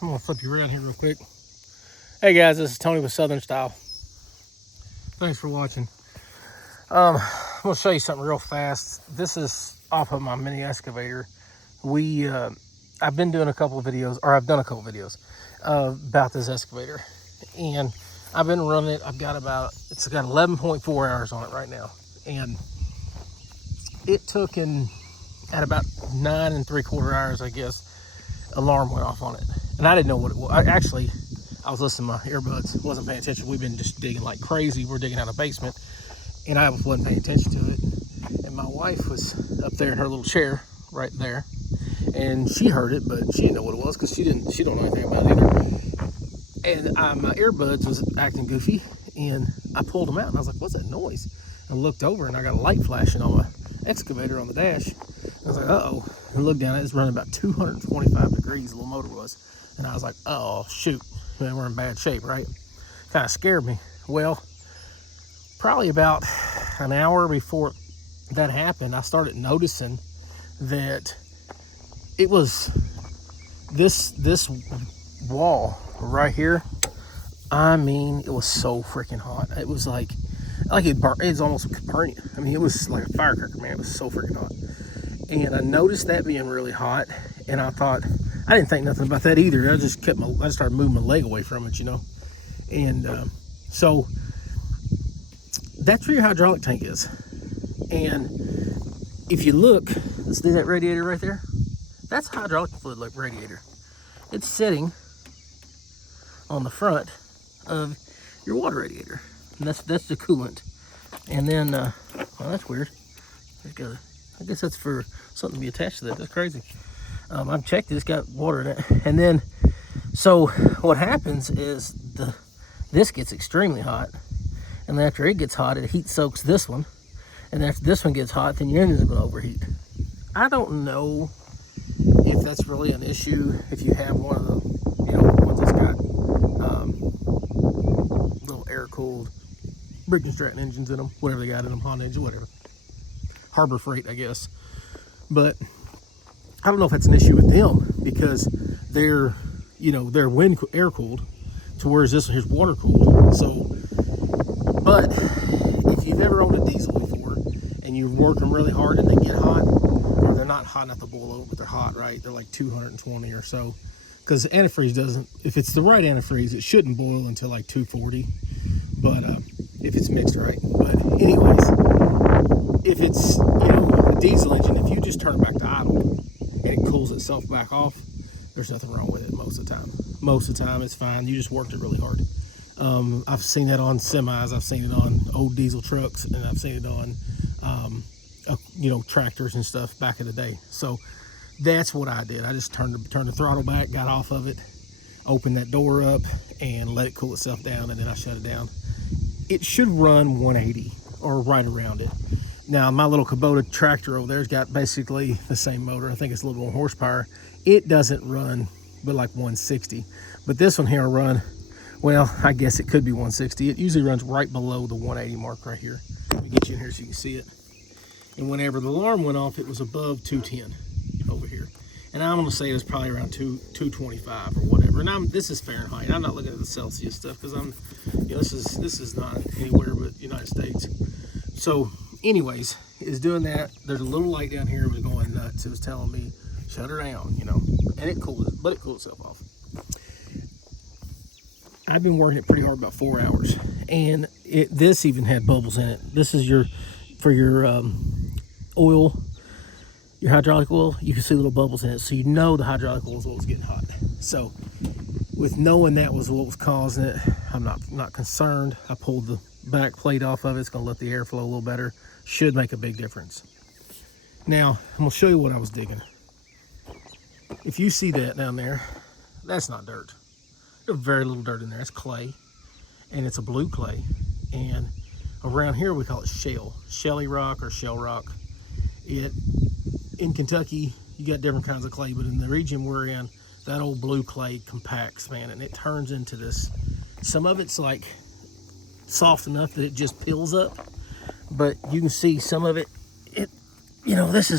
I'm gonna flip you around here real quick. Hey guys, this is Tony with Southern Style. Thanks for watching. I'm gonna show you something real fast. This is off of my mini excavator. I've been doing a couple of videos, or I've done a couple of videos about this excavator, and I've been running it. It's got 11.4 hours on it right now, and it took at about 9 3/4 hours, I guess, alarm went off on it, and I didn't know what it was. I was listening to my earbuds, wasn't paying attention. We've been just digging like crazy. We're digging out a basement, and I wasn't paying attention to it. And my wife was up there in her little chair right there, and she heard it, but she didn't know what it was because she don't know anything about it either. And my earbuds was acting goofy, and I pulled them out, and I was like, "What's that noise?" I looked over, and I got a light flashing on my excavator on the dash. I was like, "Uh-oh." And looked down, it was running about 225 degrees, the little motor was. And I was like, "Oh, shoot. Man, we're in bad shape, right?" Kind of scared me. Well, probably about an hour before that happened, I started noticing that it was this wall right here. I mean, it was so freaking hot. It was like it burnt. It was almost burning. I mean, it was like a firecracker, man. It was so freaking hot. And I noticed that being really hot, and I thought, I didn't think nothing about that either. I just started moving my leg away from it, And so that's where your hydraulic tank is. And if you look, let's see that radiator right there. That's hydraulic fluid radiator. It's sitting on the front of your water radiator, and that's the coolant. And then, well, that's weird. I guess that's for something to be attached to that. That's crazy. I've checked it, it's got water in it. And then, so what happens is this gets extremely hot. And after it gets hot, it heat soaks this one. And after this one gets hot, then your engine's gonna overheat. I don't know if that's really an issue if you have one of the, ones that's got little air-cooled Briggs & Stratton engines in them, whatever they got in them, Honda engine, whatever. Harbor Freight, I guess. But I don't know if that's an issue with them because they're wind air cooled, to whereas this one here's water cooled. So, but if you've ever owned a diesel before and you work them really hard and they get hot, or they're not hot enough to boil over, but they're hot, right? They're like 220 or so. Because antifreeze doesn't, if it's the right antifreeze, it shouldn't boil until like 240. But if it's mixed right. But anyways, if it's a diesel engine, if you just turn it back to idle and it cools itself back off, there's nothing wrong with it most of the time. Most of the time it's fine. You just worked it really hard. I've seen that on semis, I've seen it on old diesel trucks, and I've seen it on tractors and stuff back in the day. So that's what I did. I just turned the throttle back, got off of it, opened that door up, and let it cool itself down, and then I shut it down. It should run 180 or right around it. Now, my little Kubota tractor over there's got basically the same motor. I think it's a little more horsepower. It doesn't run but like 160. But this one here will run, well, I guess it could be 160. It usually runs right below the 180 mark right here. Let me get you in here so you can see it. And whenever the alarm went off, it was above 210 over here. And I'm gonna say it was probably around 225 or whatever. And this is Fahrenheit. I'm not looking at the Celsius stuff because this is not anywhere but United States. So anyways, is doing that. There's a little light down here. It was going nuts. It was telling me, shut her down, and it cooled itself off. I've been working it pretty hard, about 4 hours, and this even had bubbles in it. This is for your oil, your hydraulic oil. You can see little bubbles in it, so the hydraulic oil was getting hot. So with knowing that was what was causing it, I'm not concerned. I pulled the back plate off of it. It's going to let the air flow a little better. Should make a big difference. Now I'm going to show you what I was digging. If you see that down there, that's not dirt. There's very little dirt in there. It's clay, and it's a blue clay. And around here we call it shale, shelly rock or shell rock. In Kentucky, you got different kinds of clay, but in the region we're in, that old blue clay compacts, man, and it turns into this. Some of it's like soft enough that it just peels up, but you can see some of it. This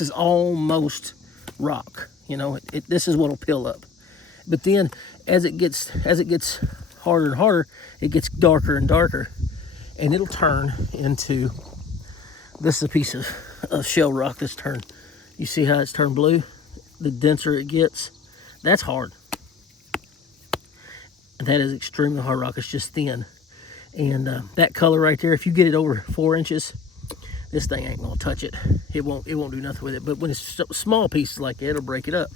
is almost rock. This is what'll peel up, But then as it gets harder and harder, it gets darker and darker, and it'll turn into, this is a piece of shell rock that's turned. You see how it's turned blue? The denser it gets, that's hard. That is extremely hard rock. It's just thin. And that color right there, if you get it over 4 inches, this thing ain't gonna touch it. It won't do nothing with it. But when it's small pieces like that, it'll break it up.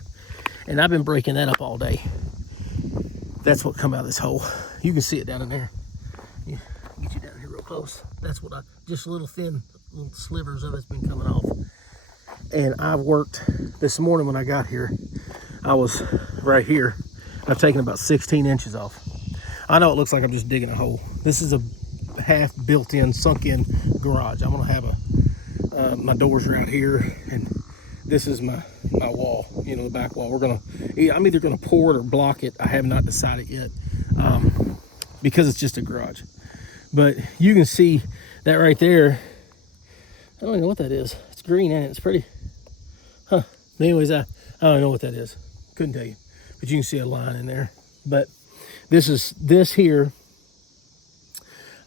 And I've been breaking that up all day. That's what come out of this hole. You can see it down in there. Yeah, get you down here real close. That's what just little thin little slivers of it's been coming off. And I've worked this morning when I got here. I was right here. I've taken about 16 inches off. I know it looks like I'm just digging a hole. This is a half built-in, sunk-in garage. I'm gonna have my doors are out here, and this is my wall, you know, the back wall. I'm either gonna pour it or block it. I have not decided yet, because it's just a garage. But you can see that right there. I don't even know what that is. It's green and it's pretty, huh? But anyways, I don't know what that is. Couldn't tell you, but you can see a line in there. But this here,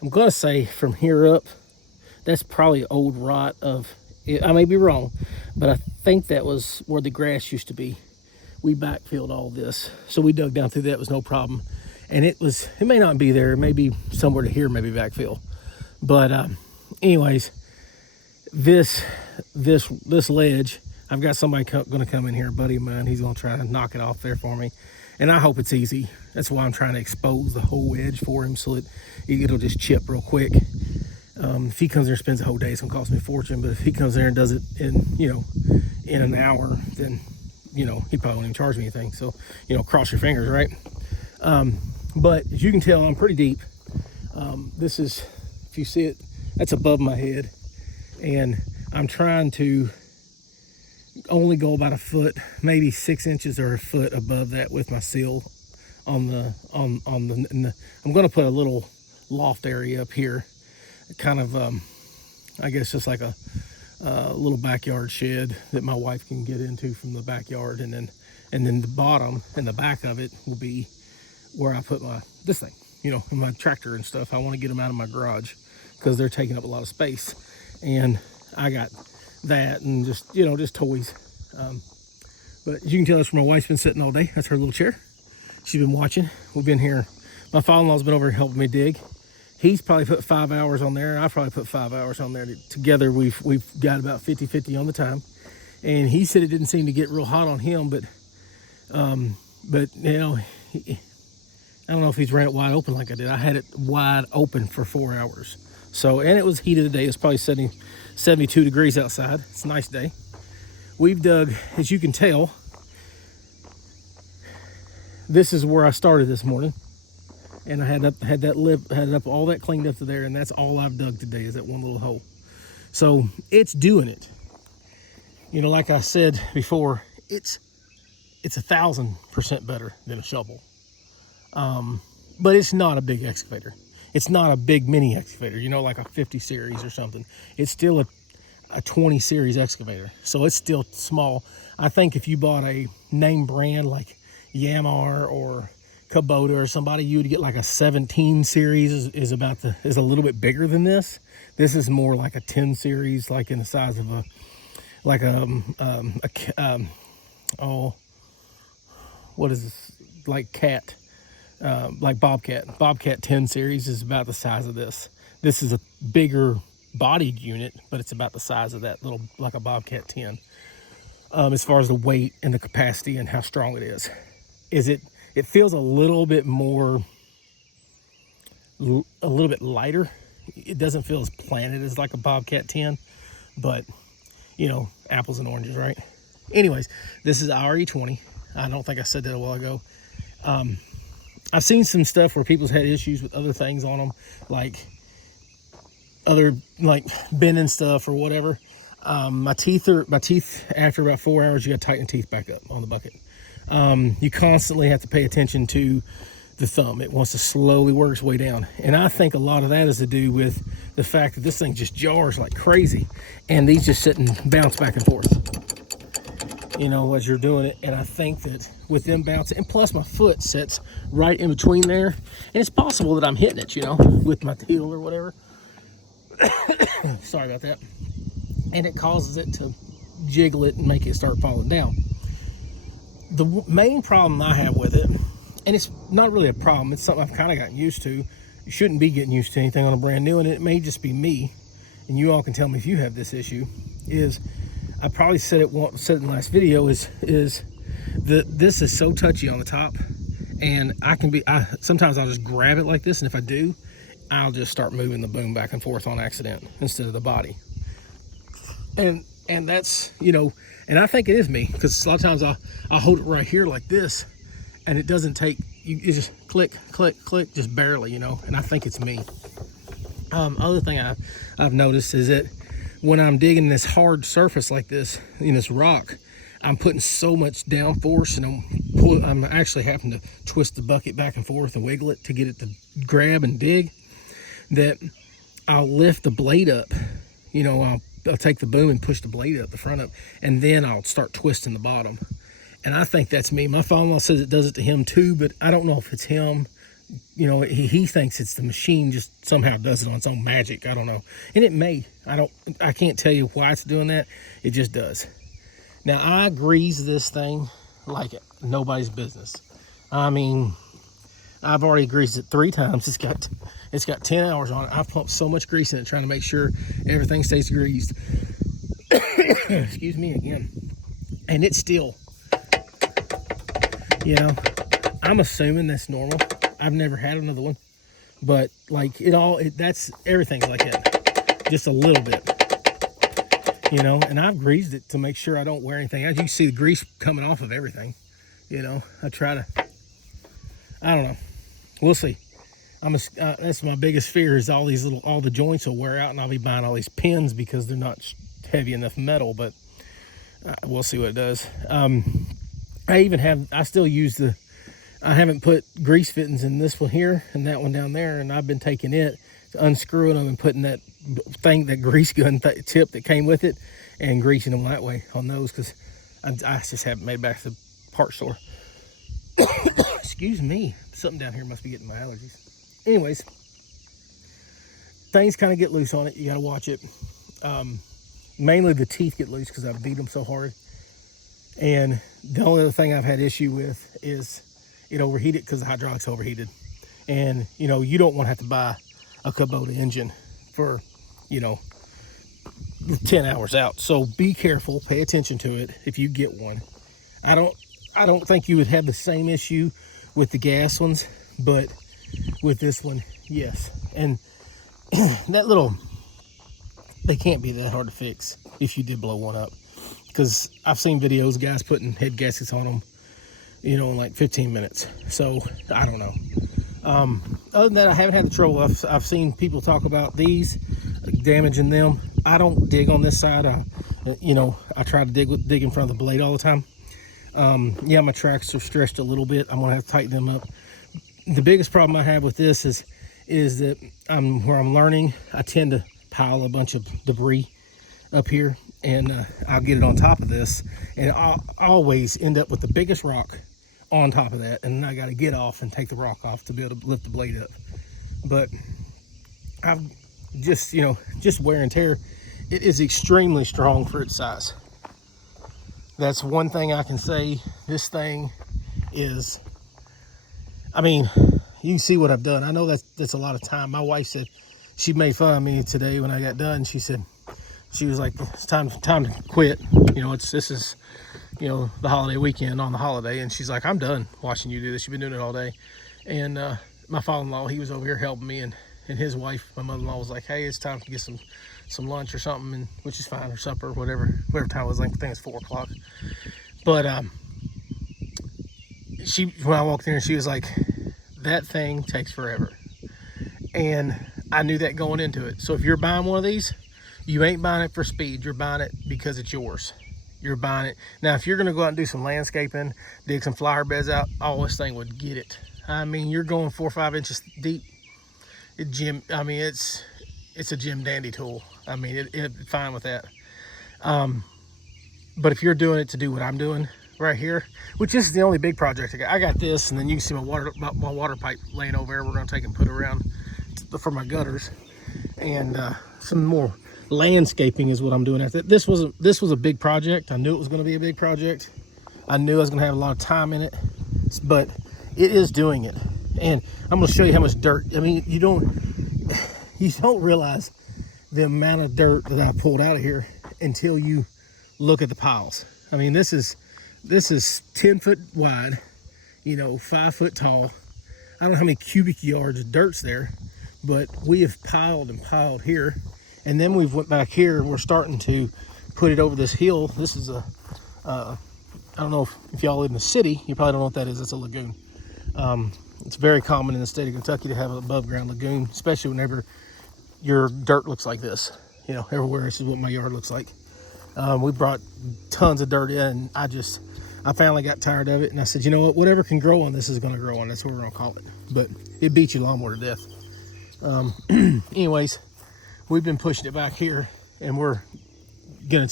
I'm gonna say from here up, that's probably old rot of, I may be wrong, but I think that was where the grass used to be. We backfilled all this, so we dug down through that. It was no problem. And it may not be there, it may be somewhere to here, maybe backfill. But anyways, this ledge, I've got somebody gonna come in here, a buddy of mine. He's gonna try to knock it off there for me, and I hope it's easy. That's why I'm trying to expose the whole edge for him, so that it'll just chip real quick. If he comes there and spends the whole day, it's gonna cost me a fortune. But if he comes there and does it in an hour, then he probably won't even charge me anything. So cross your fingers, right? But as you can tell, I'm pretty deep. This is, if you see it, that's above my head, and I'm trying to only go about a foot, maybe 6 inches or a foot above that with my seal on the. I'm going to put a little loft area up here, kind of I guess just like a little backyard shed that my wife can get into from the backyard, and then the bottom and the back of it will be where I put this thing, and my tractor and stuff. I want to get them out of my garage because they're taking up a lot of space, and I got that and just toys. But as you can tell, that's where my wife's been sitting all day. That's her little chair. She's been watching. We've been here. My father-in-law's been over here helping me dig. He's probably put 5 hours on there. I probably put 5 hours on there. Together, we've got about 50-50 on the time. And he said it didn't seem to get real hot on him, but I don't know if he's ran it wide open like I did. I had it wide open for 4 hours. So, and it was heat of the day. It's probably 72 degrees outside. It's a nice day. We've dug, as you can tell, this is where I started this morning. And I had it up all that cleaned up to there, and that's all I've dug today is that one little hole. So it's doing it. Like I said before, it's 1,000% better than a shovel. But it's not a big excavator. It's not a big mini excavator, like a 50 series or something. It's still a 20 series excavator. So it's still small. I think if you bought a name brand like Yamaha or Kubota or somebody, you would get like a 17 series is a little bit bigger than this. This is more like a 10 series, like in the size of what is this? Like cat. Like Bobcat 10 series is about the size of this. This is a bigger bodied unit, but it's about the size of that little, like a Bobcat 10. As far as the weight and the capacity and how strong it is. It feels a little bit lighter. It doesn't feel as planted as like a Bobcat 10, but apples and oranges, right? Anyways, this is RE20. I don't think I said that a while ago. I've seen some stuff where people's had issues with other things on them, like bending stuff or whatever. My teeth after about 4 hours, you got to tighten the teeth back up on the bucket. You constantly have to pay attention to the thumb. It wants to slowly work its way down. And I think a lot of that is to do with the fact that this thing just jars like crazy, and these just sit and bounce back and forth. you know, as you're doing it. And I think that with them bouncing, and plus my foot sits right in between there, and it's possible that I'm hitting it, you know, with my heel or whatever. Sorry about that. And it causes it to jiggle it and make it start falling down. The main problem I have with it, and it's not really a problem, it's something I've kind of gotten used to. You shouldn't be getting used to anything on a brand new, and it may just be me, and you all can tell me if you have this issue, is I probably said it in the last video, is that this is so touchy on the top, and sometimes I'll just grab it like this, and if I do, I'll just start moving the boom back and forth on accident instead of the body. And that's, you know, and I think it is me, because a lot of times I'll hold it right here like this, and it doesn't take, you just click, click, click, just barely, you know, and I think it's me. Other thing I've noticed is that when I'm digging this hard surface like this, in this rock, I'm putting so much down force, and I'm actually having to twist the bucket back and forth and wiggle it to get it to grab and dig, that I'll lift the blade up, you know, I'll take the boom and push the blade up, the front up, and then I'll start twisting the bottom. And I think that's me. My father-in-law says it does it to him too, but I don't know if it's him. You know, he thinks it's the machine just somehow does it on its own magic. I don't know. And it may. I can't tell you why it's doing that. It just does. Now, I grease this thing like nobody's business. I mean, I've already greased it 3 times. It's got 10 hours on it. I've pumped so much grease in it trying to make sure everything stays greased. Excuse me again. And it's still, you know, I'm assuming that's normal. I've never had another one, but like that's everything's like that, just a little bit, you know. And I've greased it to make sure I don't wear anything. As you can see, the grease coming off of everything, you know. I don't know. We'll see. That's my biggest fear, is all the joints will wear out, and I'll be buying all these pins because they're not heavy enough metal. But we'll see what it does. I still use I haven't put grease fittings in this one here and that one down there, and I've been taking it, unscrewing them and putting that grease gun tip that came with it, and greasing them that way on those, because I just haven't made it back to the parts store. Excuse me, something down here must be getting my allergies. Anyways, things kind of get loose on it. You got to watch it. Mainly the teeth get loose because I beat them so hard. And the only other thing I've had issue with is it overheated, because the hydraulics overheated. And, you know, you don't want to have to buy a Kubota engine for, you know, 10 hours out. So be careful, pay attention to it if you get one. I don't think you would have the same issue with the gas ones, but with this one, yes. And they can't be that hard to fix if you did blow one up, because I've seen videos, guys putting head gaskets on them, you know, in like 15 minutes. So I don't know. Other than that, I haven't had the trouble. I've seen people talk about these damaging them. I don't dig on this side. You know, I try to dig in front of the blade all the time. Yeah, my tracks are stretched a little bit. I'm gonna have to tighten them up. The biggest problem I have with this is that where I'm learning, I tend to pile a bunch of debris up here, and I'll get it on top of this, and I'll always end up with the biggest rock on top of that, and then I got to get off and take the rock off to be able to lift the blade up. But I've just, you know, just wear and tear. It is extremely strong for its size. That's one thing I can say. This thing is, I mean, you can see what I've done. I know that's a lot of time. My wife said, she made fun of me today when I got done. She was like, it's time to quit. You know, this is, you know, the holiday weekend on the holiday. And she's like, I'm done watching you do this. You've been doing it all day. And my father-in-law, he was over here helping me, and his wife, my mother-in-law, was like, hey, it's time to get some lunch or something, and which is fine, or supper, whatever time it was. Like, I think it's 4 o'clock. But when I walked in, she was like, that thing takes forever. And I knew that going into it. So if you're buying one of these, you ain't buying it for speed. You're buying it because it's yours. You're buying it. Now, if you're going to go out and do some landscaping, dig some flower beds out, this thing would get it. I mean, you're going 4 or 5 inches deep. It's a Jim Dandy tool. I mean, it's fine with that. But if you're doing it to do what I'm doing right here, which is the only big project I got this, and then you can see my water pipe laying over there. We're gonna take and put around for my gutters, and some more landscaping is what I'm doing. This was a big project. I knew it was going to be a big project. I knew I was going to have a lot of time in it, but it is doing it. And I'm going to show you how much dirt. I mean, you don't realize the amount of dirt that I pulled out of here until you look at the piles. I mean, this is 10 foot wide, 5 foot tall. I don't know how many cubic yards of dirt's there, but we have piled and piled here. And then we've went back here and we're starting to put it over this hill. This is I don't know if y'all live in the city, you probably don't know what that is. It's a lagoon. It's very common in the state of Kentucky to have an above ground lagoon, especially whenever your dirt looks like this. Everywhere. This is what my yard looks like. We brought tons of dirt in, and I finally got tired of it, and I said, you know what, whatever can grow on this is gonna grow on. That's what we're gonna call it. But it beats your lawnmower to death. Anyways, we've been pushing it back here, and we're gonna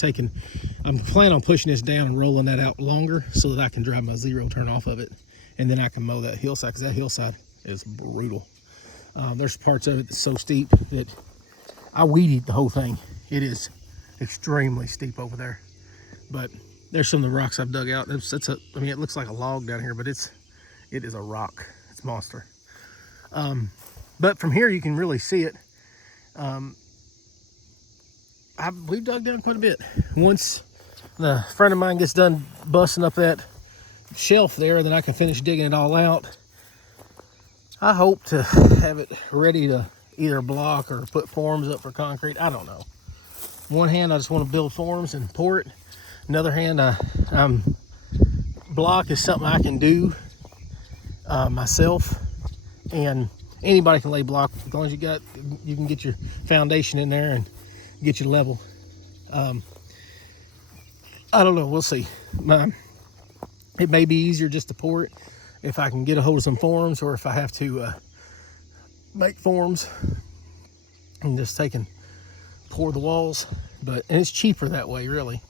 I'm planning on pushing this down and rolling that out longer so that I can drive my zero turn off of it, and then I can mow that hillside, because that hillside is brutal. There's parts of it that's so steep that I weed eat the whole thing. It is extremely steep over there, but there's some of the rocks I've dug out. I mean, it looks like a log down here, but it is a rock. It's a monster. But from here you can really see it. We've dug down quite a bit. Once the friend of mine gets done busting up that shelf there, then I can finish digging it all out. I hope to have it ready to either block or put forms up for concrete. I don't know. One hand, I just want to build forms and pour it. Another hand, block is something I can do myself, and anybody can lay block as long as you can get your foundation in there and get you level. I don't know, we'll see. It may be easier just to pour it if I can get a hold of some forms, or if I have to make forms and just take and pour the walls. And it's cheaper that way, really.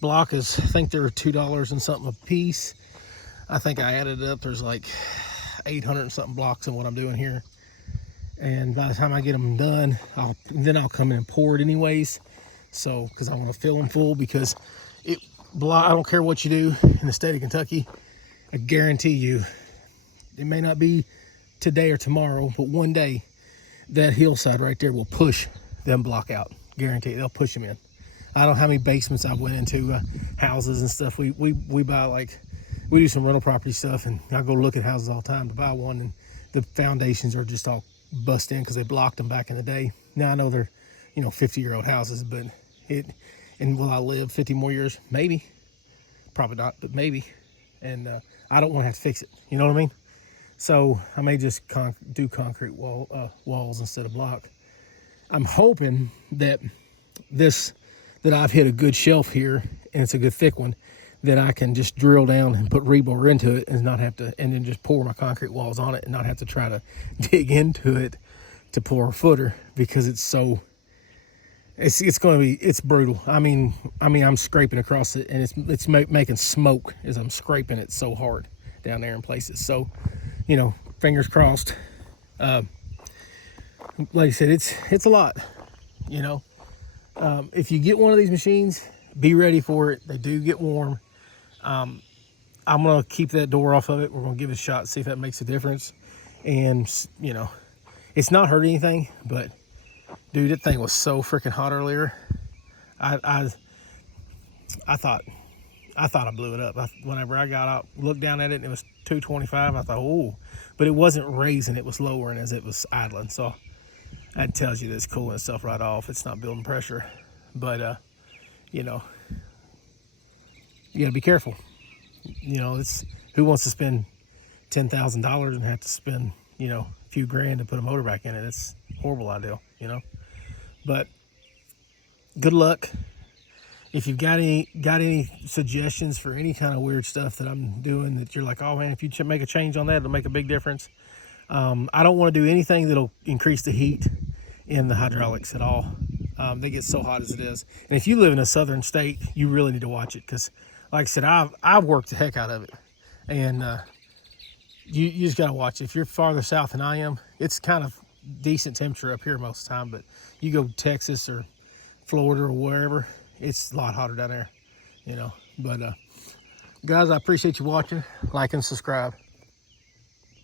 Block is, I think they're $2 and something a piece. I think I added it up, there's like 800 and something blocks in what I'm doing here. And by the time I get them done, I'll come in and pour it anyways. So, because I want to fill them full, because I don't care what you do in the state of Kentucky, I guarantee you, it may not be today or tomorrow, but one day that hillside right there will push them block out. Guarantee it, they'll push them in. I don't know how many basements I've went into, houses and stuff. We buy, we do some rental property stuff, and I go look at houses all the time to buy one, and the foundations are just all bust in because they blocked them back in the day. Now I know they're 50-year-old houses, but will I live 50 more years? Maybe. Probably not, but maybe. And I don't want to have to fix it. You know what I mean? So I may just do concrete walls instead of block. I'm hoping that I've hit a good shelf here, and it's a good thick one, that I can just drill down and put rebar into it and not have to, and then just pour my concrete walls on it and not have to try to dig into it to pour a footer, because it's brutal. I mean, I'm scraping across it, and it's making smoke as I'm scraping it so hard down there in places. So, fingers crossed. Like I said, it's a lot. If you get one of these machines, be ready for it. They do get warm. I'm gonna keep that door off of it. We're gonna give it a shot, see if that makes a difference. And it's not hurt anything, but dude, that thing was so freaking hot earlier. I thought I blew it up. Whenever I got out, looked down at it, and it was 225. I thought, oh, but it wasn't raising; it was lowering as it was idling. So that tells you that it's cooling itself right off. It's not building pressure, but you gotta be careful. It's who wants to spend $10,000 and have to spend a few grand to put a motor back in it. It's a horrible idea, But good luck. If you've got any suggestions for any kind of weird stuff that I'm doing that you're like, oh man, if you make a change on that, it'll make a big difference. I don't want to do anything that'll increase the heat in the hydraulics at all. They get so hot as it is. And if you live in a southern state, you really need to watch it because, like I said, I've worked the heck out of it. And you just got to watch it. If you're farther south than I am, it's kind of decent temperature up here most of the time. But you go to Texas or Florida or wherever, it's a lot hotter down there, you know. But guys, I appreciate you watching. Like and subscribe.